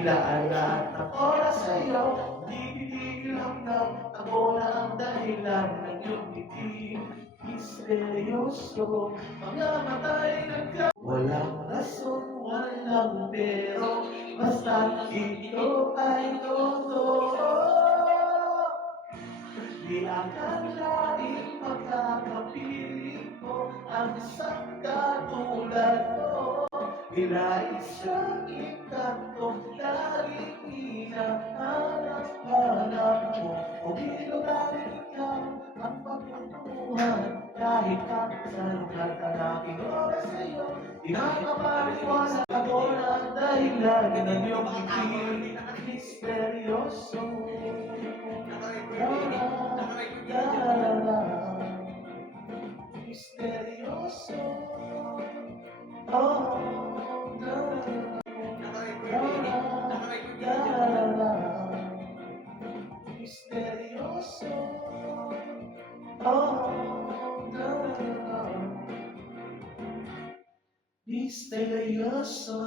Ilaan lahat ng oras sa'yo, di titigil hanggang ako na ang dahilan ng iyong ngiti. Misteryoso, mga mata'y walang rason, walang pero, basta ito ay totoo. Di akalaing makakapiling ko ang isang katulad mo. Nais-isang ikantong laging hinahanap-hanap mo. Kung inunahin ikaw ang pagtutuhan, kahit ang sa lugar ng aking oras sa'yo, di makapaniwala ako na ang dahilan ng iyong ngiti. Misteryoso. Misteryoso. Oh, misteryoso. Oh, misteryoso.